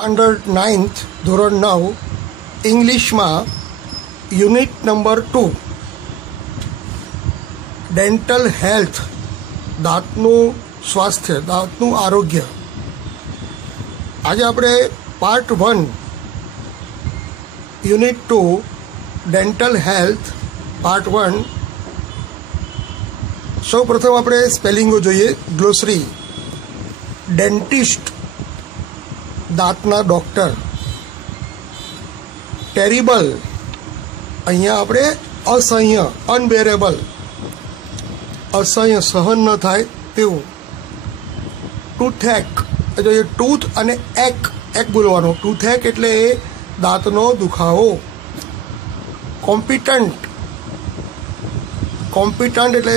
Standard 9th ધોરણ 9 ઇંગ્લિશમાં unit number 2 dental health, દાંતનું સ્વાસ્થ્ય, દાંતનું આરોગ્ય. આજે આપણે part 1 unit 2 dental health part 1. સૌ પ્રથમ આપણે સ્પેલિંગો જોઈએ. ગ્લોસરી. ડેન્ટિસ્ટ, દાંતના ડૉક્ટર. ટેરિબલ, અહીંયા આપણે અસહ્ય, અનબેરેબલ, અસહ્ય, સહન ન થાય તેવું. ટૂથેક, એટલે ટૂથ અને એક બોલવાનો. ટૂથેક એટલે એ દાંતનો દુખાવો. કોમ્પિટન્ટ એટલે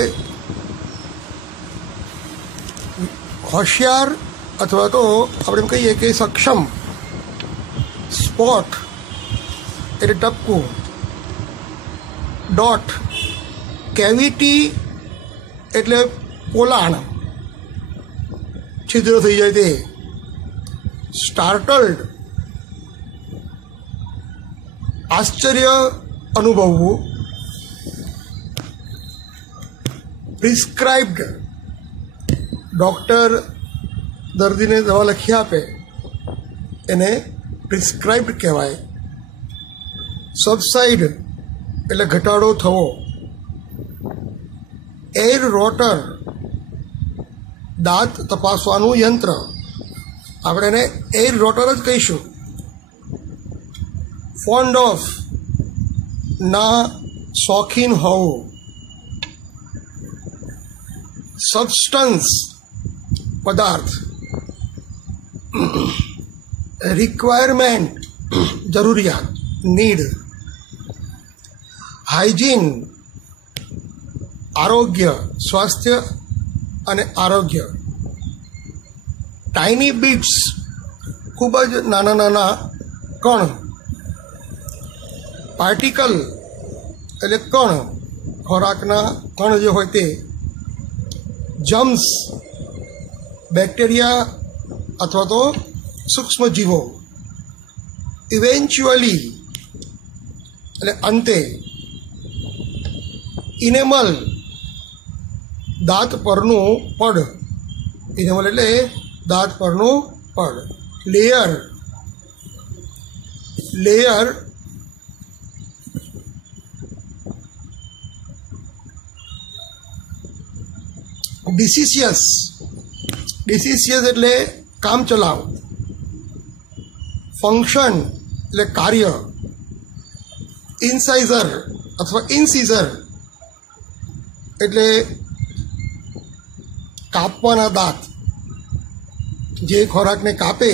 હોશિયાર અથવા તો આપણે એમ કહીએ કે સક્ષમ. સ્પોટ એટલે ટપકું. ડોટ, કેવિટી એટલે પોલાણ, છિદ્ર થઈ જાય તે. સ્ટાર્ટલડ, આશ્ચર્ય અનુભવવું. પ્રિસ્ક્રાઇબ્ડ, ડૉક્ટર દર્દીને દવા લખી આપે એને પ્રિસ્ક્રાઇબ્ડ કહેવાય. સબસાઇડ એટલે ઘટાડો થવો. એર રોટર, દાંત તપાસવાનું યંત્ર, આપણે એને એર રોટર જ કહીશું. ફોન્ડ ઓફ, ના શોખીન હોવું. સબસ્ટન્સ, પદાર્થ. રિક્વાયરમેન્ટ, જરૂરિયાત, નીડ. હાઇજીન, આરોગ્ય, સ્વાસ્થ્ય અને આરોગ્ય. ટાઇની બીટ્સ, ખૂબ જ નાના નાના કણ. પાર્ટિકલ એટલે કણ, ખોરાકના કણ જે હોય તે. જમ્સ, બેક્ટેરિયા અથવા તો સૂક્ષ્મજીવો. ઇવેન્ચ્યુઅલી એટલે અંતે. ઇનેમલ, દાંત પરનું પડ. ઇનેમલ એટલે દાંત પરનું પડ. લેયર ડિસિસિયસ એટલે કામ ચલાવ. ફંક્શન એટલે કાર્ય. ઇન્સાઇઝર અથવા ઇન્સીઝર એટલે કાપવાના દાંત, જે ખોરાકને કાપે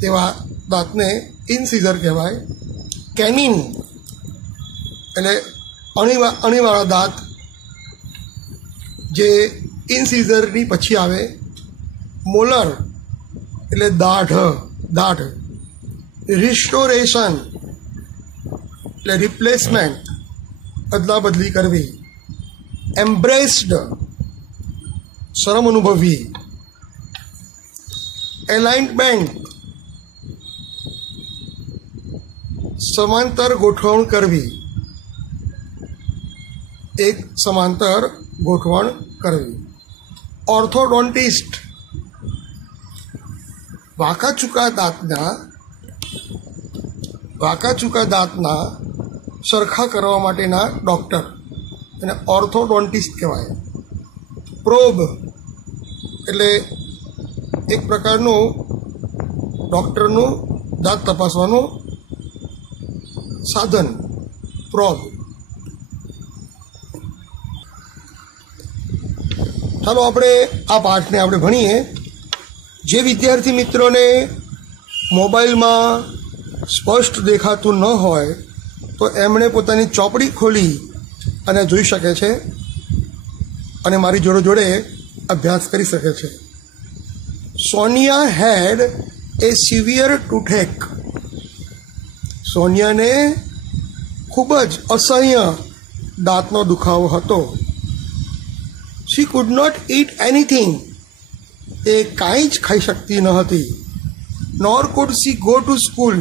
તેવા દાંતને ઇન્સીઝર કહેવાય. કેનિન એટલે અણીવાળા દાંત, જે ઇન્સીઝરની પછી આવે. મોલર એટલે દાઢ. રિસ્ટોરેશન એટલે રિપ્લેસમેન્ટ, અદલા બદલી કરવી. એમ્બ્રેસ્ડ, શરમ અનુભવવી. એલાઇનમેન્ટ, સમાંતર ગોઠવણ કરવી. એક સમાંતર ગોઠવણ કરવી. ઓર્થોડોન્ટિસ્ટ, વાંકા ચૂકા દાંતના સરખા કરવા માટેના ડૉક્ટર, એને ઓર્થોડોન્ટિસ્ટ કહેવાય. પ્રોબ એટલે એક પ્રકારનું ડૉક્ટરનું દાંત તપાસવાનું સાધન. પ્રોબ. ચાલો આપણે આ પાઠને આપણે ભણીએ. જે વિદ્યાર્થી મિત્રોને મોબાઈલમાં સ્પષ્ટ દેખાતું ન હોય તો એમણે પોતાની ચોપડી ખોલી અને જોઈ શકે છે અને મારી જોડે અભ્યાસ કરી શકે છે. સોનિયા હેડ એ સિવિયર ટૂથેક. સોનિયાને ખૂબ જ અસહ્ય દાંતનો દુખાવો હતો. She could not eat anything. એ કાંઈ જ ખાઈ શકતી ન હતી. Nor could she go to school.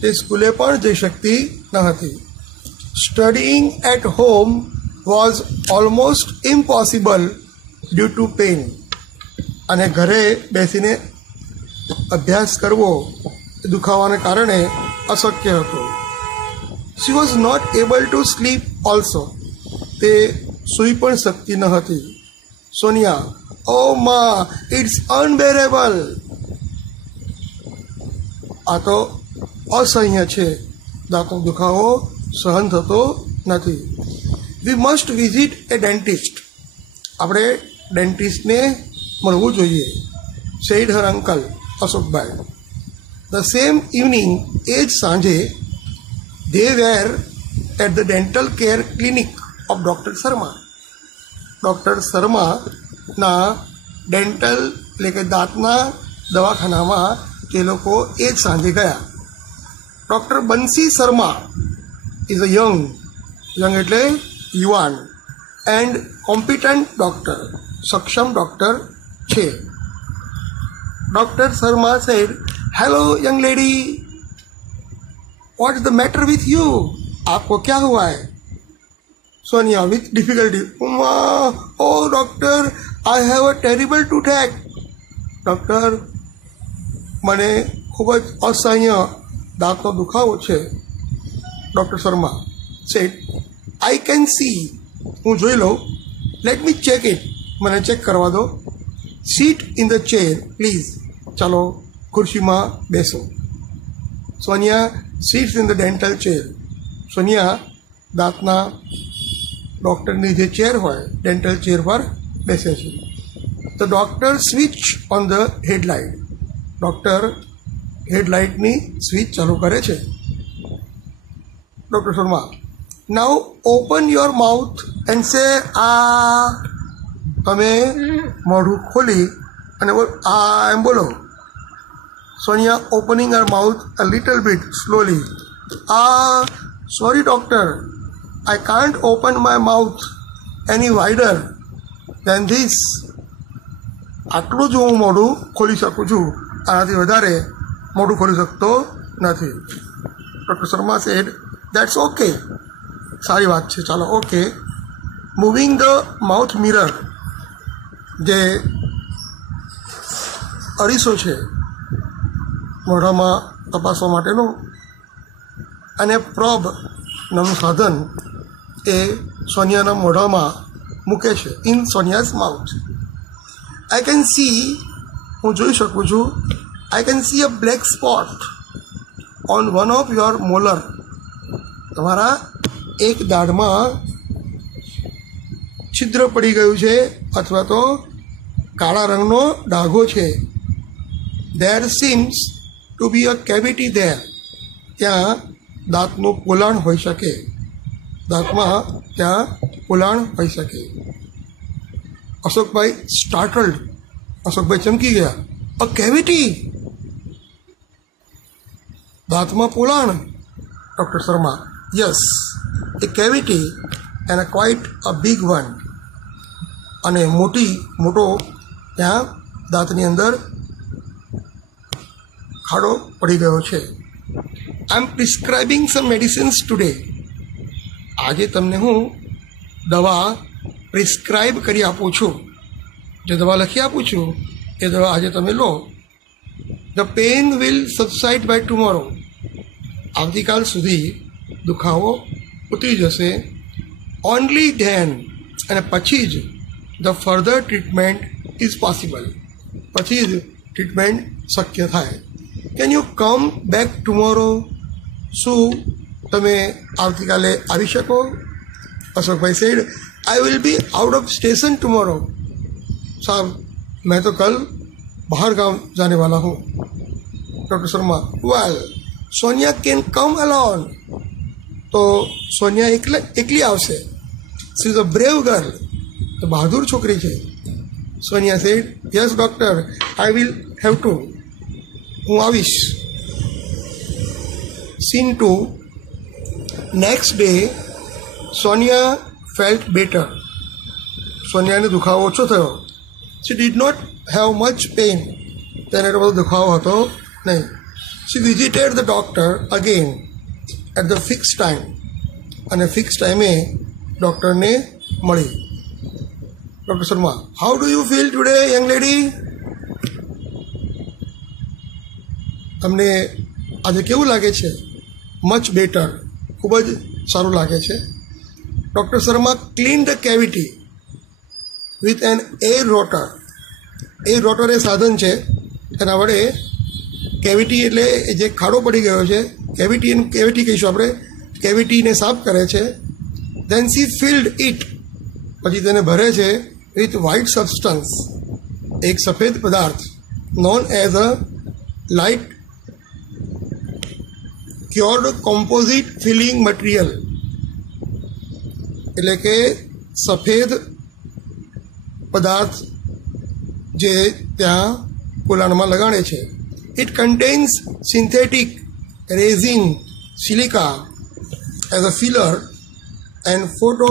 તે સ્કૂલે પણ જઈ શકતી ન હતી. Studying at home was almost impossible due to pain. અને ઘરે બેસીને અભ્યાસ કરવો દુખાવાને કારણે અશક્ય હતો. She was not able to sleep also. તે સૂઈ પણ શકતી ન હતી. સોનિયા, ઓ માં, ઇટ્સ અનબેરેબલ. આ તો અસહ્ય છે. દાંતનો દુખાવો સહન થતો નથી. We must visit a dentist. આપણે ડેન્ટિસ્ટને મળવું જોઈએ. Said her uncle, Ashokbhai. The same evening, એ જ સાંજે, they were at the dental care clinic of Dr. Sharma. Doctor શર્માના ડેન્ટલ એટલે કે દાંતના દવાખાનામાં તે લોકો એ જ સાંજે ગયા. Doctor Bansi Sharma is a young એટલે યુવાન એન્ડ કોમ્પિટન્ટ ડૉક્ટર, સક્ષમ ડૉક્ટર છે. Doctor Sharma said, hello young lady, What's the matter with you? आपको क्या हुआ है? Sonia with difficulty. Oh doctor, I have a terrible toothache. Doctor, મને ખૂબ જ અસહ્ય દાંતનો દુખાવો છે. Doctor Sharma said, I can see. હું જોઈ લઉં. Let me check it. મને ચેક કરવા દો. Sit in the chair please. ચાલો ખુરશીમાં બેસો. Sonia sits in the dental chair. Sonia દાંતના ડૉક્ટરની જે ચેર હોય ડેન્ટલ ચેર પર બેસે છે. The doctor switch on the headlight. Doctor હેડલાઇટની સ્વિચ ચાલુ કરે છે. Doctor Sharma, now open your mouth and say ah. તમે મોઢું ખોલી અને આ એમ બોલો. Sonia opening her mouth a little bit slowly. Sorry doctor, I can't open my mouth any wider than this. આટલું જ હું મોઢું ખોલી શકું છું, આનાથી વધારે મોઢું ખોલી શકતો નથી. Doctor Sharma said, that's okay. સારી વાત છે, ચાલો okay. Moving the mouth mirror, જે અરીસો છે મોઢામાં તપાસવા માટેનું, અને પ્રોબ નામનું સાધન એ સોનિયાના મોઢામાં મૂકે છે. In Sonia's mouth. I can see, હું જોઈ શકું છું. આઈ can C a black spot on one of your molar. તમારા એક દાઢમાં છિદ્ર પડી ગયું છે અથવા તો કાળા રંગનો ડાઘો છે. There seems to be a cavity there. ત્યાં દાંતનું પોલાણ હોઈ શકે. દાંતમાં ત્યાં પોલાણ હોઈ શકે. અશોકભાઈ સ્ટાર્ટલ્ડ. અશોકભાઈ ચમકી ગયા. અ કેવિટી, દાંતમાં પોલાણ. Doctor Sharma, yes, a cavity and quite a big one. અને મોટો ત્યાં દાંતની અંદર ખાડો પડી ગયો છે. I am prescribing some medicines today. આજે તમને હું દવા પ્રિસ્ક્રાઇબ કરી આપું છું. જે દવા લખી આપું છું એ દવા આજે તમે લો. The pain will subside by tomorrow. આવતીકાલ સુધી દુખાવો ઉતરી જશે. ઓનલી ધેન, અને પછી જ the further treatment is possible. પછી જ ટ્રીટમેન્ટ શક્ય થાય. Can you come back tomorrow? શું તમે આવતીકાલે આવી શકો? Ashokbhai said, I will be out of station tomorrow. साहब, मैं तो कल बाहर गांव जाने वाला हूँ. Doctor Sharma, well, Sonia can come alone. तो सोनिया એકલી આવશે. She is a brave girl. तो बहादुर छोकरी છે. Sonia said, yes doctor, I will have two. હું આવીશ. Scene 2. Next day Sonia felt better. સોનિયાને દુખાવો ઓછો થયો. She did not have much pain. તેને એટલો બધો દુખાવો હતો નહીં. She visited the doctor again at the fix time, અને ફિક્સ ટાઈમે ડૉક્ટરને મળી. Doctor Sharma, how do you feel today young lady? તમને આજે કેવું લાગે છે? મચ બેટર, ખૂબ જ સારું લાગે છે. Doctor Sharma clean the cavity with an air rotor. Air rotor એ સાધન છે, એના વડે કેવિટી એટલે જે ખાડો પડી ગયો છે, કેવિટી કહીશું આપણે, કેવિટીને સાફ કરે છે. દેન સી ફિલ્ડ ઇટ, પછી તેને ભરે છે વિથ વ્હાઇટ સબસ્ટન્સ, એક સફેદ પદાર્થ, known as a light cured composite filling material, એટલે કે સફેદ પદાર્થ જે ત્યાં પોલાણમાં લગાડે છે. It contains synthetic resin silica as a filler and photo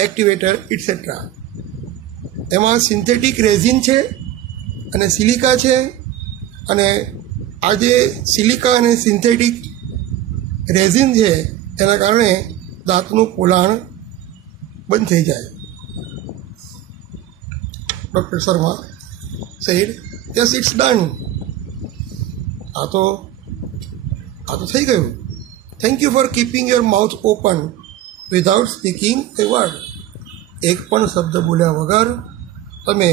activator etcetera. એમાં સિન્થેટિક રેઝિન છે અને સિલિકા છે, અને આ જે સિલિકા અને સિન્થેટિક રેઝિન છે એના કારણે દાંતનું પોલાણ બંધ થઈ જાય. Doctor Sharma said, yes it's done. આ તો થઈ ગયું. Thank you for keeping your mouth open without speaking a word. એક પણ શબ્દ બોલ્યા વગર તમે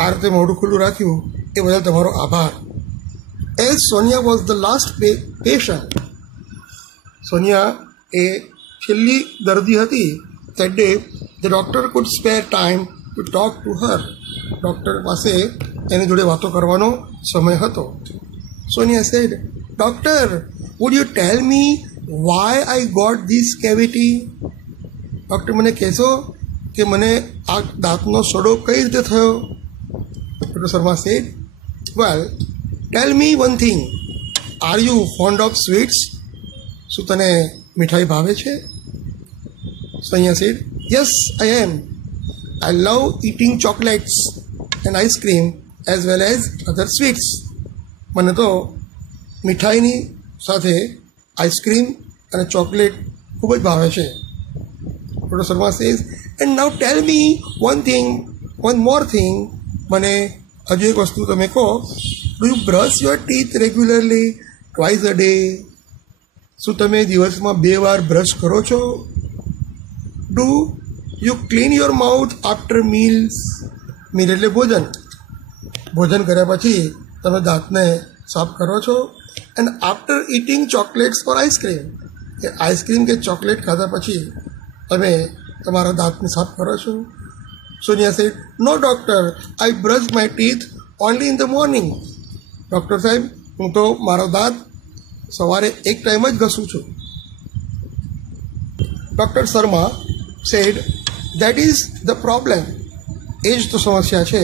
આ રીતે મોઢું ખુલ્લું રાખ્યું, એ બદલ તમારો આભાર. As Sonia was the last patient. Sonia એ છેલ્લી દર્દી હતી. That day, the doctor could spare time to talk to her. Doctor પાસે એની જોડે વાતો કરવાનો સમય હતો. Sonia said, "Doctor, would you tell me why I got this cavity?" Doctor, મને કહેશો કે મને આ દાંતનો સડો કઈ રીતે થયો? Doctor Sharma said, "Well, tell me one thing. Are you fond of sweets?" શું તને મીઠાઈ ભાવે છે? Sonia said, "Yes, I am. I love eating chocolates and ice cream as well as other sweets." મને તો મીઠાઈની સાથે આઈસ્ક્રીમ અને ચોકલેટ ખૂબ જ ભાવે છે. Doctor Sharma says, "And now tell me one more thing. મને હજુ એક વસ્તુ તમે કહો. Do you brush your teeth regularly, twice a day?" શું તમે દિવસમાં 2 વાર બ્રશ કરો છો? Do you clean your mouth after meals? Meal એટલે ભોજન. ભોજન કર્યા પછી તમે દાંતને સાફ કરો છો? And after eating chocolates or ice cream, કે આઈસ્ક્રીમ કે ચોકલેટ ખાધા પછી તમે તમારા દાંતને સાફ કરો છો? Sonia said, "no doctor, I brush my teeth only in the morning." Doctor સાહેબ, હું તો મારો દાંત સવારે એક ટાઈમ જ ઘસું છું. Doctor Sharma said, "That is the problem." એ જ તો સમસ્યા છે.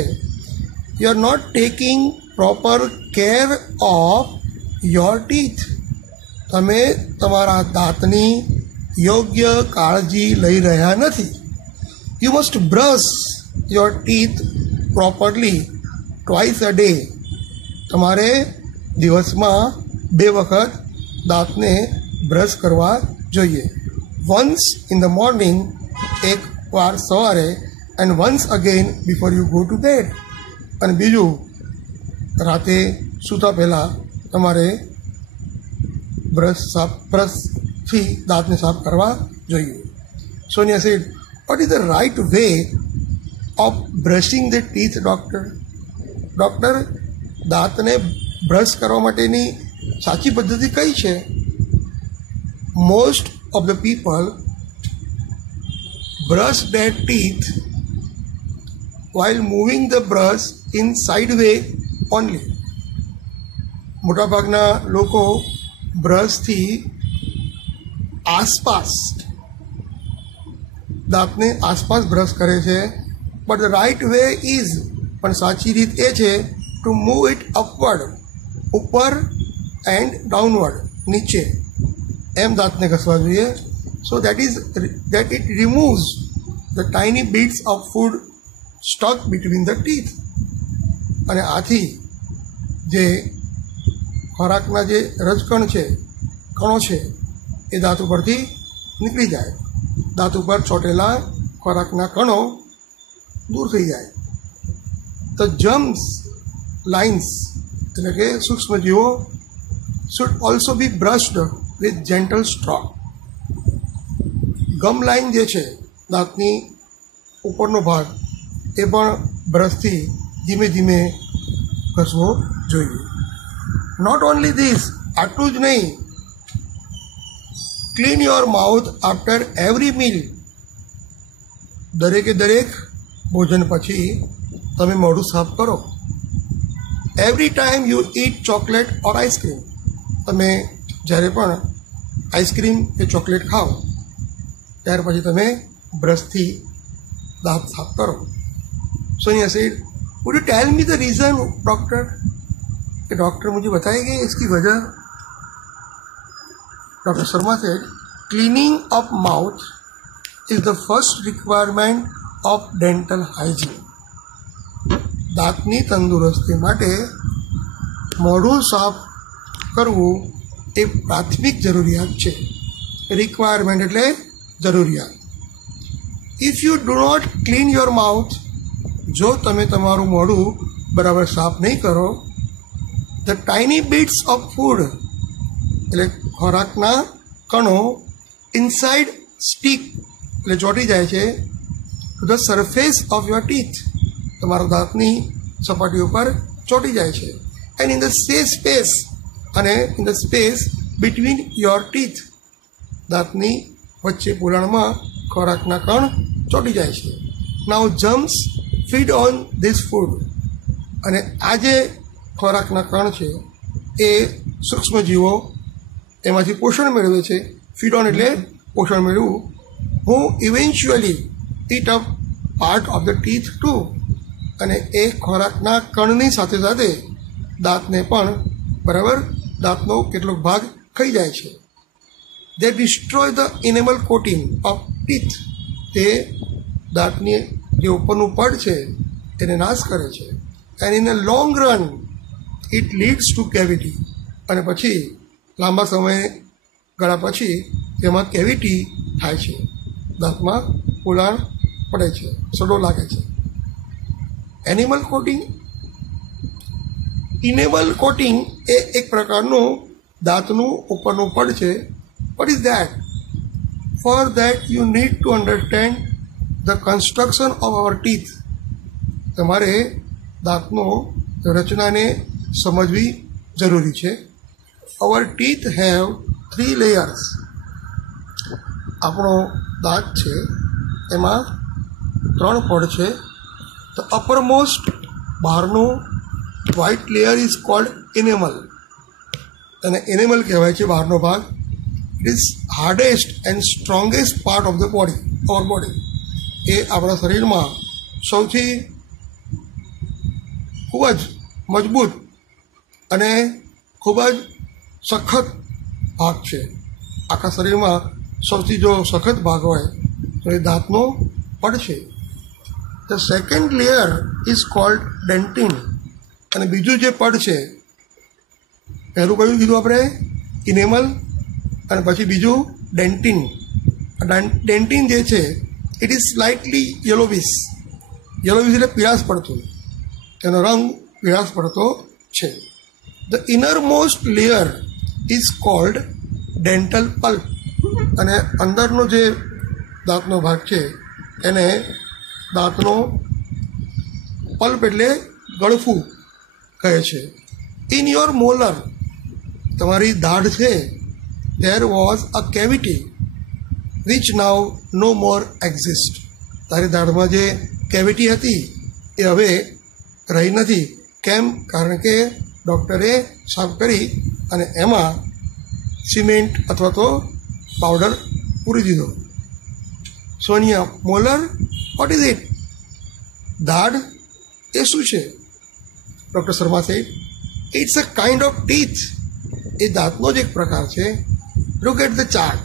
You are not taking proper care of your teeth. તમે તમારા દાંતની યોગ્ય કાળજી લઈ રહ્યા નથી. You must brush your teeth properly twice a day. તમારે દિવસમાં 2 વખત દાંતને બ્રશ કરવા જોઈએ. Once in the morning, એક વાર સવારે, and once again before you go to bed, અને બીજું રાતે સૂતા પહેલાં તમારે બ્રશથી દાંતને સાફ કરવા જોઈએ. Sonia said, "what is the right way of brushing the teeth, doctor?" Doctor, દાંતને બ્રશ કરવા માટેની સાચી પદ્ધતિ કઈ છે? Most of the people brush their teeth while moving the brush in sideway only. મોટાભાગના લોકો બ્રશથી આસપાસ, દાંતને આસપાસ બ્રશ કરે છે. But the right way is, પણ સાચી રીત એ છે, ટુ મૂવ ઇટ અપવર્ડ, ઉપર, એન્ડ ડાઉનવર્ડ, નીચે, એમ દાંતને ઘસવા જોઈએ. સો that it removes the tiny bits of food stuck between the teeth. અને આથી જે ખોરાકના જે રજકણ છે, કણો છે, એ દાંત ઉપરથી નીકળી જાય, દાંત ઉપર ચોટેલા ખોરાકના કણો દૂર થઈ જાય. ધ જર્મ્સ લાઇન્સ એટલે કે સૂક્ષ્મજીવો should also be brushed with gentle stroke. Gum line જે છે દાંતની ઉપરનો ભાગ, એ પણ બ્રશથી ધીમે ધીમે ઘસવો જોઈએ. નોટ ઓનલી ધીસ, આટલું જ નહીં, clean your mouth after every meal. દરેકે દરેક ભોજન પછી તમે મોઢું સાફ કરો. Every time you eat chocolate or ice cream. તમે જ્યારે પણ આઈસ્ક્રીમ કે ચોકલેટ ખાઓ ત્યાર પછી તમે બ્રશથી दांत साफ करो. Sonia said, would you tell me the reason doctor? कि डॉक्टर मुझे बताएंगे इसकी वजह? Doctor Sharma said, cleaning of mouth is the first requirement of dental hygiene. दांतनी तंदुरस्ती माटे मोढुं साफ करवुं ए प्राथमिक जरूरियात छे. रिक्वायरमेंट एटले जरूरियात. If you do not clean your mouth, जो तमे तमारू मोढुं बराबर साफ नहीं करो, the tiny bits of food एटले खोराकना कणो इनसाइड स्टीक एटले ચોટી જાય છે to the surface of your teeth. તમારા દાંતની સપાટી ઉપર ચોટી જાય છે. એન્ડ ઇન ધ સ્પેસ અને in the space between your teeth, દાંતની વચ્ચે પોલાણમાં ખોરાકના કણ ચોટી જાય છે. Now germs feed on this food. અને આ જે ખોરાકના કણ છે એ સૂક્ષ્મજીવો એમાંથી પોષણ મેળવે છે. ફીડ ઓન એટલે પોષણ મેળવવું. હું eventually eat up part of the teeth too. અને એ ખોરાકના કણની સાથે સાથે દાંતને પણ બરાબર દાંતનો કેટલોક ભાગ ખાઈ જાય છે. They destroy the enamel coating of teeth. તે દાંતની જે ઉપરનું પડ છે તેને નાશ કરે છે. And in a long run it leads two cavity. અને પછી લાંબા સમયગાળા પછી તેમાં કેવિટી થાય છે, દાંતમાં પોલાણ પડે છે, સડો લાગે છે. એનિમલ કોટિંગ, ઇનેમલ કોટિંગ એ એક પ્રકારનું દાંતનું ઉપરનું પડ છે. What is that? For that you need to understand the construction of our teeth. તમારે દાંતનો રચનાને સમજવી જરૂરી છે. અવર ટીથ હેવ 3 લેયર્સ. આપણો દાંત છે એમાં 3 પડ છે. ધ અપરમોસ્ટ બહારનું white layer is called enamel. અને ઇનેમલ કહેવાય છે બહારનો ભાગ. It is hardest and strongest part of the body, our body. એ આપણા શરીરમાં સૌથી ખૂબ જ મજબૂત અને ખૂબ જ સખત ભાગ છે. આખા શરીરમાં સૌથી જો સખત ભાગ હોય તો એ દાંતનો પડ છે. The second layer is cold dentine. અને બીજું જે પડ છે, પહેલું કયું કીધું આપણે? ઇનેમલ. અને પછી બીજું ડેન્ટિન. ડેન્ટિન જે છે ઇટ ઇઝ સ્લાઇટલી યલોવિશ. યલોવિશ એટલે પીળાશ પડતું, તેનો રંગ પીળાશ પડતો છે. The inner most layer is cold dental pulp. અને અંદરનો જે દાંતનો ભાગ છે એને દાંતનો પલ્પ એટલે ગળફું કહે છે. ઇન યોર મોલર, તમારી દાઢ છે, there was a cavity which now no more exists. તારી દાઢમાં જે કેવિટી હતી એ હવે રહી નથી. કેમ? કારણ કે ડૉક્ટરે સાફ કરી અને એમાં સિમેન્ટ અથવા તો પાવડર પૂરી દીધો. Sonia, molar, what is it? દાઢ એ શું છે? ડૉક્ટર શર્મા સાહેબ, it's a kind of teeth. એ દાંતનો જ એક પ્રકાર છે. Look at the chart.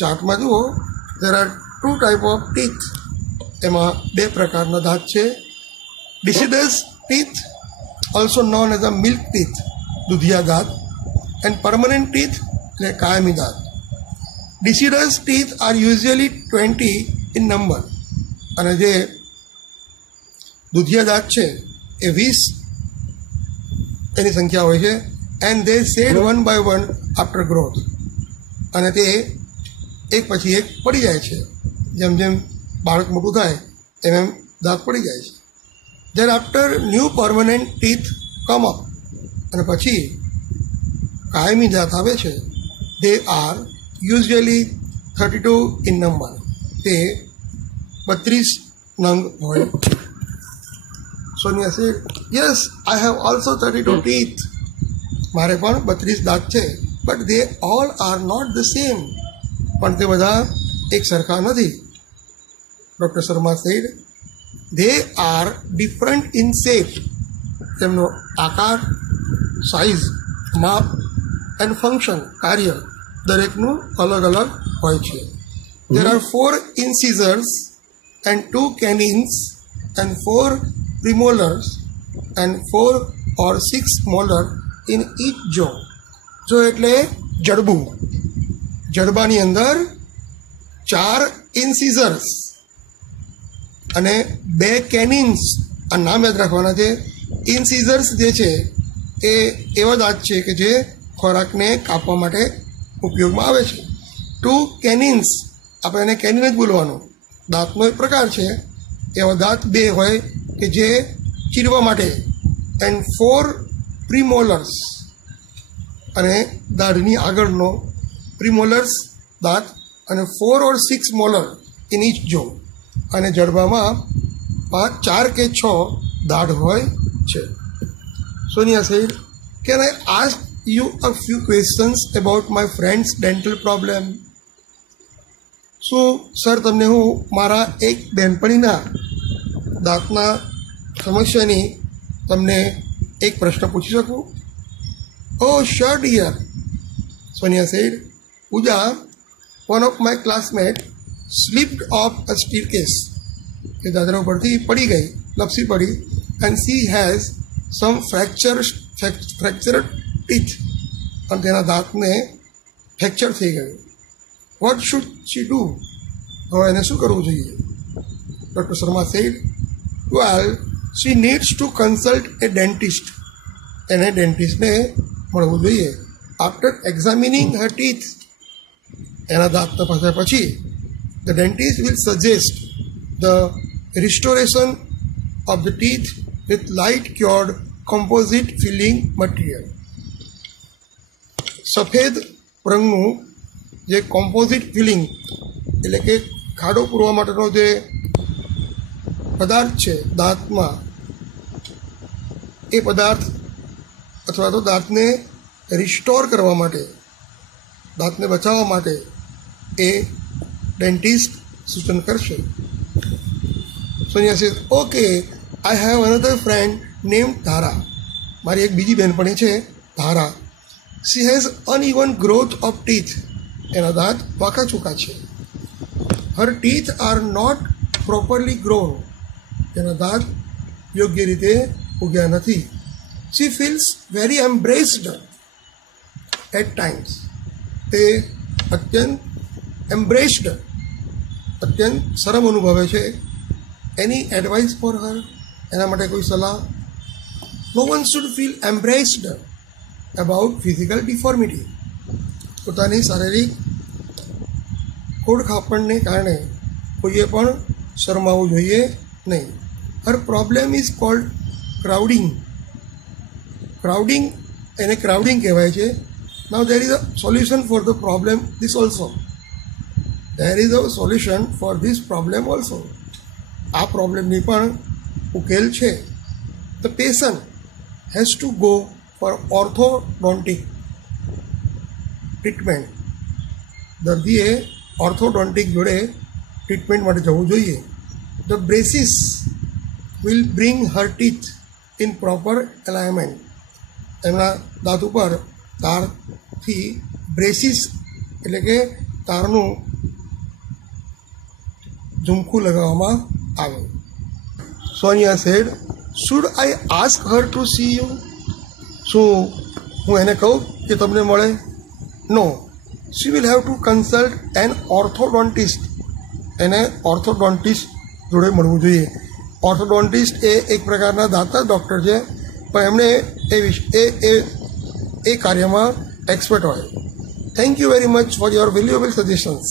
ચાર્ટમાં જુઓ, there are 2 type of teeth. એમાં 2 પ્રકારના દાંત છે. Deciduous teeth, also known as a milk teeth, દૂધિયા દાંત. એન્ડ પરમનન્ટ ટીથ એટલે કાયમી દાંત. Deciduous teeth are usually 20 in number, અને જે દૂધિયા દાંત છે એ 20 એની સંખ્યા હોય છે. And they shed 1 by 1 after growth, અને તે એક પછી એક પડી જાય છે. જેમ જેમ બાળક મોટું થાય એમ એમ દાંત પડી જાય છે. Thereafter new permanent teeth come up, અને પછી કાયમી દાંત આવે છે. They are usually 32 in number, તે 32 નંગ હોય છે. Sonia said, yes I have also 32 teeth. મારે પણ 32 દાંત છે. But they all are not the same, પણ તે બધા એક સરખા નથી. Doctor Sharma said, they are different in shape. તેમનો આકાર, સાઇઝ, માપ એન્ડ ફંક્શન, કાર્ય દરેકનું અલગ અલગ હોય છે. There are 4 incisors and 2 canines and 4 premolars and 4 or 6 molar in each jaw. Jaw એટલે જડબું. જડબાની અંદર 4 ઇન્સિઝર્સ અને 2 કેનિન્સ. આ નામ યાદ રાખવાના છે. ઇન્સિઝર્સ જે છે એ એવા દાંત છે કે જે ખોરાકને કાપવા માટે ઉપયોગમાં આવે છે. 2 કેનિન્સ, આપણે એને કેનિન જ બોલવાનું, દાંતનો એક પ્રકાર છે. એવા દાંત 2 હોય કે જે ચીરવા માટે. એન્ડ 4 પ્રિમોલર્સ, અને દાઢની આગળનો પ્રિમોલર્સ દાંત, અને 4 or 6 મોલર ઇન ઈચ જો. અને જડબામાં 4 કે 6 દાઢ હોય છે. Sonia said, can I ask you a few questions about my friends dental problem? શું સર તમને હું મારા એક બહેનપણીના દાંતના સમસ્યાની તમને એક પ્રશ્ન પૂછી શકું? Oh sure dear. Sonia said, Pooja, one of my classmates slipped off a staircase. એ દાદરા ઉપરથી પડી ગઈ, લપસી પડી. and she has some fractured teeth. અને તેના દાંતને ફ્રેક્ચર થઈ ગયું. what should she do? હવે એને શું કરવું જોઈએ? Doctor Sharma said, well, she needs to consult a dentist. એને ડેન્ટિસ્ટને મળવું જોઈએ. after examining her teeth, એના દાંત તપાસ્યા પછી the dentist will suggest the restoration of the teeth with light cured composite filling material. સફેદ રંગનું જે કોમ્પોઝિટ ફિલિંગ એટલે કે ખાડો પૂરવા માટેનો જે પદાર્થ છે દાંતમાં, એ પદાર્થ અથવા તો દાંતને રિસ્ટોર કરવા માટે, દાંતને બચાવવા માટે એ ડેન્ટિસ્ટ સૂચન કરશે. Sonia says, okay, I have another friend name Dhara. મારી એક બીજી બહેનપણી છે Dhara. She has uneven growth of teeth. એના દાંત વાંકા ચૂકા છે. Her teeth are not properly grown. તેના દાંત યોગ્ય રીતે ઉગ્યા નથી. She feels very embarrassed at times. તે અત્યંત એમ્બ્રેસ્ડ, અત્યંત શરમ અનુભવે છે. Any advice for her? એના માટે કોઈ સલાહ? No one should feel embarrassed about physical deformity. પોતાની શારીરિક ખોડખાપણને કારણે કોઈએ પણ શરમાવવું જોઈએ નહીં. Her problem is called crowding. એને ક્રાઉડિંગ કહેવાય છે. Now there is a solution for the problem this also. There is a solution for this problem also. આ પ્રોબ્લેમની પણ ઉકેલ છે. The patient has to go for orthodontic treatment. દર્દીએ orthodontic જોડે ટ્રીટમેન્ટ માટે જવું જોઈએ. The braces will bring her teeth in proper alignment. એમના દાંત ઉપર તારથી બ્રેસિસ એટલે કે તારનું ઝુમખું લગાવવામાં આવે. Sonia said, should I ask her to see you? શું હું એને કહું કે તમને મળે? No, she will have to consult an orthodontist. એને ઓર્થોડોન્ટિસ્ટ જોડે મળવું જોઈએ. ઓર્થોડોન્ટિસ્ટ એ એક પ્રકારના દાંતના ડૉક્ટર છે, પણ એમણે એ કાર્યમાં એક્સપર્ટ હોય. Thank you very much for your valuable suggestions.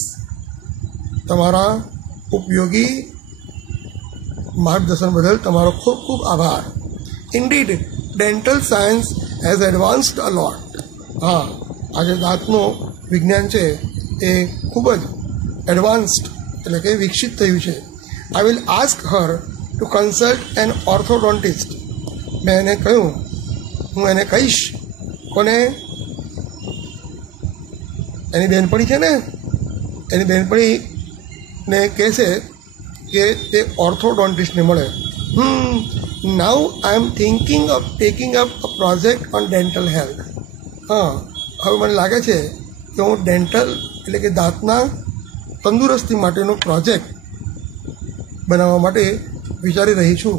તમારા ઉપયોગી માર્ગદર્શન બદલ તમારો ખૂબ ખૂબ આભાર. Indeed dental science has advanced a lot. હા, આજે દાંતનું વિજ્ઞાન છે એ ખૂબ જ એડવાન્સ્ડ એટલે કે વિકસિત થયું છે. I will ask her to consult an orthodontist. મેં એને કહ્યું, હું એને કહીશ. કોને? એની બહેનપણી છે ને, એની બહેનપણીને કહેશે કે તે ઓર્થોડોન્ટિસ્ટને મળે. Now I am thinking of taking up a project on dental health. હા, હવે મને લાગે છે કે હું ડેન્ટલ એટલે કે દાંતના તંદુરસ્તી માટેનો પ્રોજેક્ટ બનાવવા માટે વિચારી રહી છું.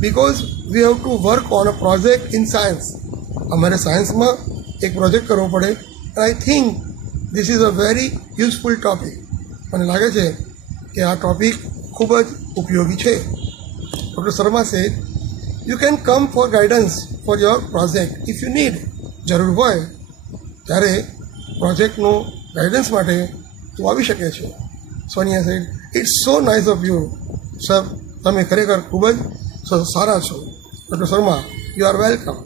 Because we have to work on a project in science. અમારે સાયન્સમાં એક પ્રોજેક્ટ કરવો પડે. I think this is a very useful topic. મને લાગે છે કે આ ટોપિક ખૂબ જ ઉપયોગી છે. Doctor Sharma says, you can come for guidance for your project if you need. જરૂર હોય ત્યારે પ્રોજેક્ટનું ગાઈડન્સ માટે તું આવી શકે છે. Sonia said, it's so nice of you sir. તમે ખરેખર ખૂબ જ સારા છો. Doctor Sharma, you are welcome.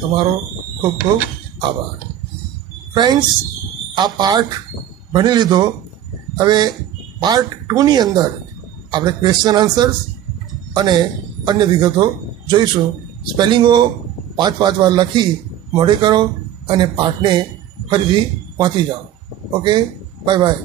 તમારો ખૂબ ખૂબ આભાર. ફ્રેન્ડ્સ, આ પાઠ ભણી લીધો. હવે પાર્ટ 2ની અંદર આપણે ક્વેશ્ચન આન્સર્સ અને અન્ય વિગતો જોઈશું. સ્પેલિંગો 5 વાર લખી મોઢે કરો અને પાઠને ફરીથી વાંચી જાઓ. Okay, bye bye.